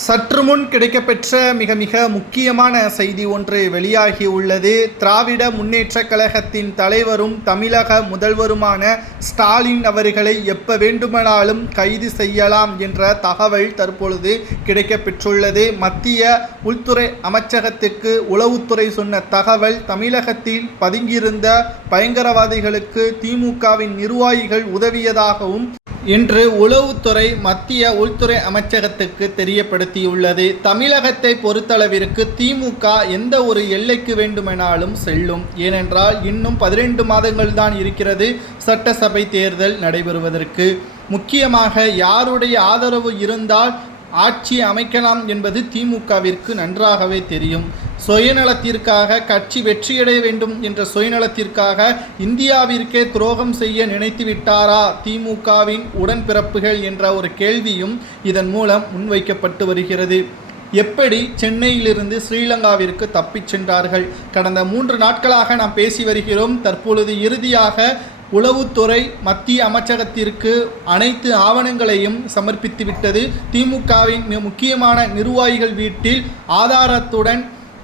சற்று முன் கிடைக்கப்பெற்ற மிக மிக முக்கியமான செய்தி ஒன்று வெளியாகி உள்ளது. திராவிட முன்னேற்றக் கழகத்தின் தலைவரும் தமிழக முதல்வருமான ஸ்டாலின் அவர்களை எப்ப வேண்டுமானாலும் கைது செய்யலாம் என்ற தகவல் தற்பொழுது கிடைக்கப்பெற்றுள்ளது. மத்திய உள்துறை அமைச்சகத்துக்கு உளவுத்துறை சொன்ன தகவல், தமிழகத்தில் பதுங்கியிருந்த பயங்கரவாதிகளுக்கு திமுகவின் நிர்வாகிகள் உதவியதாகவும் இன்று உளவுத்துறை மத்திய உள்துறை அமைச்சகத்துக்கு தெரியப்படுத்தியுள்ளது. தமிழகத்தை பொறுத்தளவிற்கு திமுக எந்த ஒரு எல்லைக்கு வேண்டுமெனாலும் செல்லும். ஏனென்றால் இன்னும் 12 மாதங்கள் தான் இருக்கிறது சட்டசபை தேர்தல் நடைபெறுவதற்கு. முக்கியமாக யாருடைய ஆதரவு இருந்தால் ஆட்சி அமைக்கலாம் என்பது திமுகவிற்கு நன்றாகவே தெரியும். சுயநலத்திற்காக கட்சி வெற்றியடைய வேண்டும் என்ற சுயநலத்திற்காக இந்தியாவிற்கே துரோகம் செய்ய நினைத்து விட்டாரா திமுகவின் உடன்பிறப்புகள் என்ற ஒரு கேள்வியும் இதன் மூலம் முன்வைக்கப்பட்டு வருகிறது. எப்படி சென்னையிலிருந்து ஸ்ரீலங்காவிற்கு தப்பிச் சென்றார்கள்? கடந்த 3 நாட்களாக நாம் பேசி வருகிறோம். தற்பொழுது இறுதியாக உளவுத்துறை மத்திய அமைச்சகத்திற்கு அனைத்து ஆவணங்களையும் சமர்ப்பித்துவிட்டது. திமுகவின் முக்கியமான நிர்வாகிகள் வீட்டில் ஆதாரத்துடன்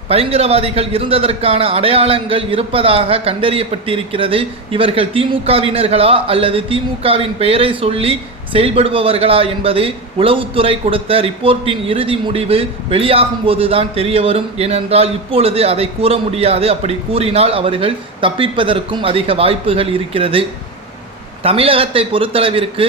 பயங்கரவாதிகள் இருந்ததற்கான அடையாளங்கள் இருப்பதாக கண்டறியப்பட்டிருக்கிறது. இவர்கள் திமுகவினர்களா அல்லது திமுகவின் பெயரை சொல்லி செயல்படுபவர்களா என்பது உளவுத்துறை கொடுத்த ரிப்போர்ட்டின் இறுதி முடிவு வெளியாகும் போதுதான் தெரியவரும். ஏனென்றால் இப்பொழுது அதை கூற முடியாது. அப்படி கூறினால் அவர்கள் தப்பிப்பதற்கும் அதிக வாய்ப்புகள் இருக்கிறது. தமிழகத்தை பொறுத்தளவிற்கு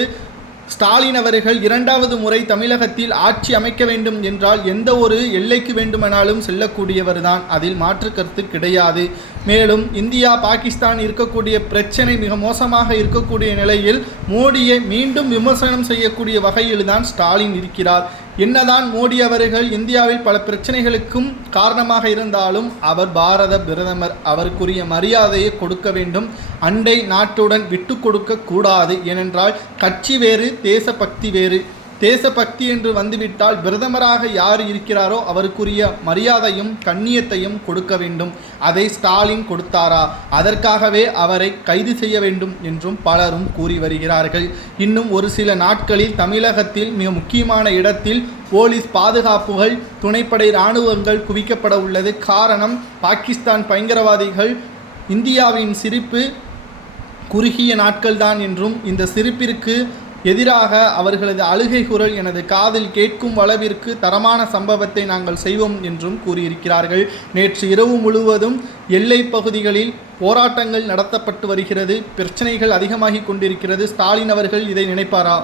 ஸ்டாலின் அவர்கள் 2வது முறை தமிழகத்தில் ஆட்சி அமைக்க வேண்டும் என்றால் எந்த ஒரு எல்லைக்கு வேண்டுமானாலும் செல்லக்கூடியவர் தான், அதில் மாற்று கருத்து கிடையாது. மேலும் இந்தியா பாகிஸ்தான் இருக்கக்கூடிய பிரச்சனை மிக மோசமாக இருக்கக்கூடிய நிலையில் மோடியை மீண்டும் விமர்சனம் செய்யக்கூடிய வகையில் தான் ஸ்டாலின் இருக்கிறார். என்னதான் மோடி அவர்கள் இந்தியாவில் பல பிரச்சனைகளுக்கும் காரணமாக இருந்தாலும் அவர் பாரத பிரதமர், அவருக்குரிய மரியாதையை கொடுக்க வேண்டும். அண்டை நாட்டுடன் விட்டு கொடுக்க கூடாது. ஏனென்றால் கட்சி வேறு, தேசபக்தி வேறு. தேசபக்தி என்று வந்துவிட்டால் பிரதமராக யார் இருக்கிறாரோ அவருக்குரிய மரியாதையும் கண்ணியத்தையும் கொடுக்க வேண்டும். அதை ஸ்டாலின் கொடுத்தாரா? அதற்காகவே அவரை கைது செய்ய வேண்டும் என்றும் பலரும் கூறி வருகிறார்கள். இன்னும் ஒரு சில நாட்களில் தமிழகத்தில் மிக முக்கியமான இடத்தில் போலீஸ் பாதுகாப்புகள், துணைப்படை இராணுவங்கள் குவிக்கப்பட உள்ளது. காரணம், பாகிஸ்தான் பயங்கரவாதிகள் இந்தியாவின் சிரிப்பு குறுகிய நாட்கள்தான் என்றும் இந்த சிரிப்பிற்கு எதிராக அவர்களது அழுகை குரல் எனது காதில் கேட்கும் அளவிற்கு தரமான சம்பவத்தை நாங்கள் செய்வோம் என்றும் கூறியிருக்கிறார்கள். நேற்று இரவு முழுவதும் எல்லை பகுதிகளில் போராட்டங்கள் நடத்தப்பட்டு வருகிறது. பிரச்சனைகள் அதிகமாகி கொண்டிருக்கிறது. ஸ்டாலின் அவர்கள் இதை நினைப்பாரா?